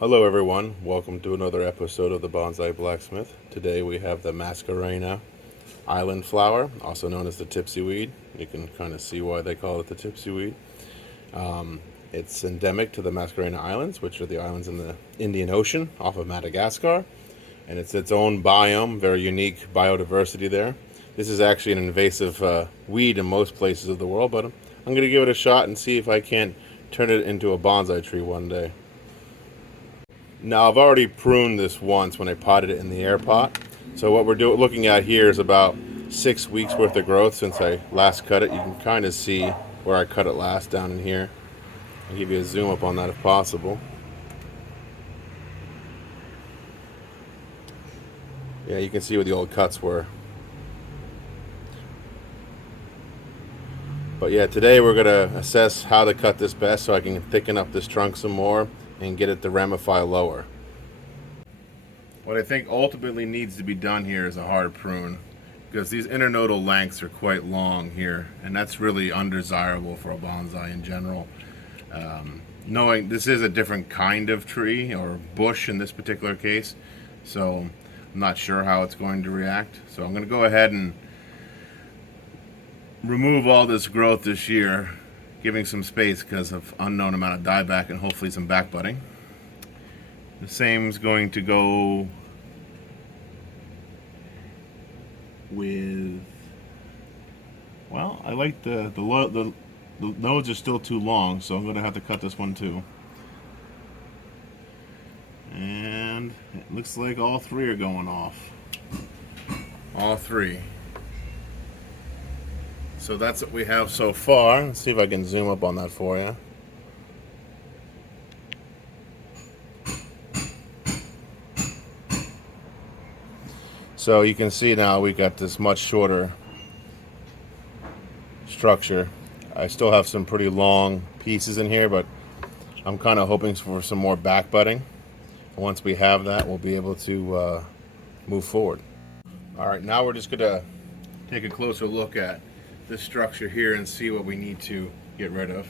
Hello everyone, welcome to another episode of the Bonsai Blacksmith. Today we have the Mascarene Island flower, also known as the tipsy weed. You can kind of see why they call it the tipsy weed. It's endemic to the Mascarene Islands, which are the islands in the Indian Ocean off of Madagascar. And it's its own biome, very unique biodiversity there. This is actually an invasive weed in most places of the world, but I'm going to give it a shot and see if I can't turn it into a bonsai tree one day. Now I've already pruned this once when I potted it in the air pot. So what we're looking at here is about 6 weeks worth of growth since I last cut it. You can kind of see where I cut it last down in here. I'll give you a zoom up on that if possible. Yeah, you can see where the old cuts were. But yeah, today we're going to assess how to cut this best so I can thicken up this trunk some more and get it to ramify lower. What I think ultimately needs to be done here is a hard prune, because these internodal lengths are quite long here, and that's really undesirable for a bonsai in general. Knowing this is a different kind of tree, or bush in this particular case, so I'm not sure how it's going to react. So I'm going to go ahead and remove all this growth this year, giving some space because of unknown amount of dieback and hopefully some back budding. The same is going to go with, well, I like the nodes are still too long, so I'm going to have to cut this one too. And it looks like all three are going off. All three. So that's what we have so far. Let's see if I can zoom up on that for you. So you can see now we got this much shorter structure. I still have some pretty long pieces in here, but I'm kind of hoping for some more back budding. Once we have that, we'll be able to move forward. All right, now we're just gonna take a closer look at this structure here and see what we need to get rid of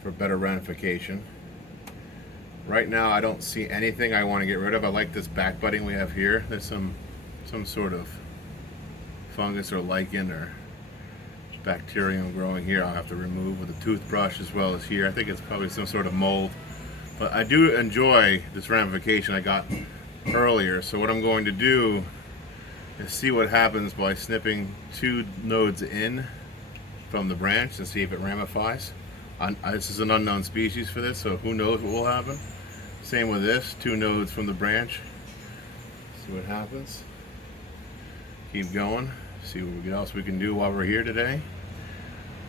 for better ramification. Right now I don't see anything I want to get rid of. I like this back budding we have here. There's some sort of fungus or lichen or bacterium growing here I'll have to remove with a toothbrush, as well as here. I think it's probably some sort of mold. But I do enjoy this ramification I got earlier. So what I'm going to do is see what happens by snipping 2 nodes in from the branch and see if it ramifies. This is an unknown species for this, so who knows what will happen. Same with this, 2 nodes from the branch. See what happens. Keep going, see what else we can do while we're here today.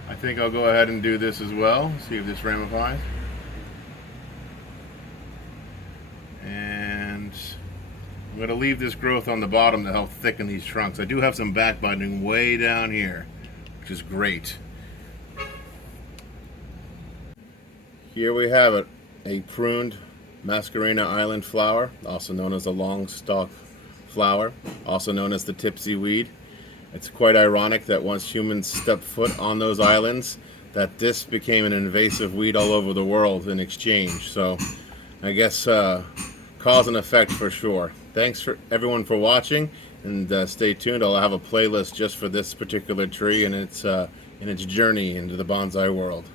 I think I'll go ahead and do this as well, see if this ramifies. And I'm going to leave this growth on the bottom to help thicken these trunks. I do have some back budding way down here, which is great. Here we have it, a pruned Mascarene Island flower, also known as a long stalk flower, also known as the tipsy weed. It's quite ironic that once humans stepped foot on those islands, that this became an invasive weed all over the world in exchange. So I guess cause and effect for sure. Thanks for everyone for watching, and stay tuned. I'll have a playlist just for this particular tree and its journey into the bonsai world.